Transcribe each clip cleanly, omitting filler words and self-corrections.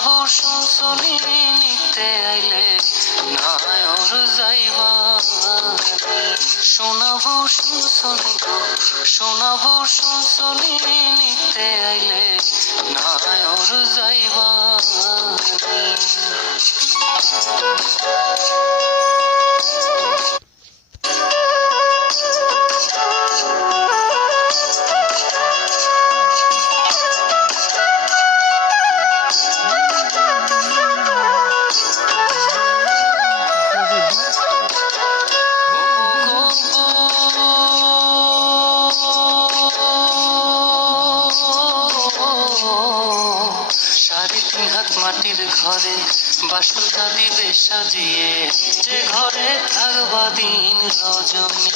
শোনাবো শুনছনি নিতে আইলে নাই ওর যাইবা শোনাবো শুনছনি গো শোনাবো শুনছনি নিতে আইলে নাই ওর যাইবা মাটির ঘরে বাসুটা দিবে সাজিয়ে যে ঘরে থাকবা দিন রজনী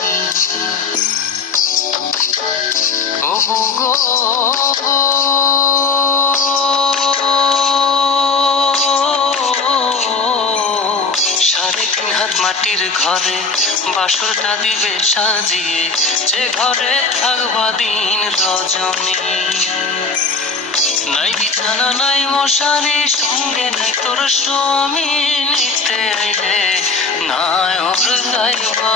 ও গো মাটির ঘরে বাসুরটা দিবে সাজিয়ে যে ঘরে থাকবা দিন রজনী নাই বিছানা নাই মশারি সঙ্গে নাই তোর স্বামী নিতে আইলে নাই ওর যাইবা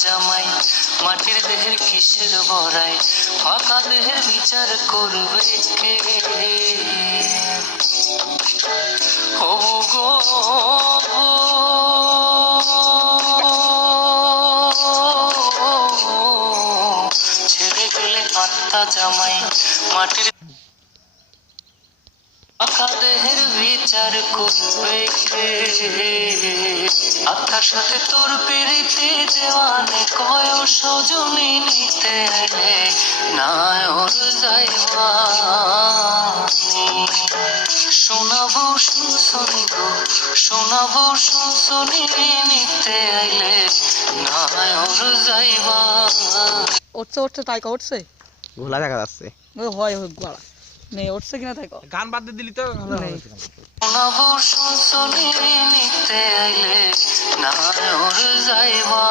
জামাই মাটির দেহের কিসের বড়াই ফাঁকা দেহের বিচার করবে কে ও গো ছেড়ে গেলে আত্মা জামাই মাটির ফাঁকা দেহের বিচার করবে কে আত্মার সাথে তোর পেরিতে দেওয়ানে কয় সজনী নিতে আইলে নাই ওর যাইবা শোনাবো শুনছনি গো শোনাবো শুনছনি নিতে আইলে নাই ওর যাইবা উঠছে উঠছে তাই উঠছে ঘোলা দেখা যাচ্ছে হয় গোলা নেই উঠছে কিনা তাই গান বাদ দিয়ে দিলি তো শোনাবো শুনছনি নিতে আইলে নাই ওর যাইবা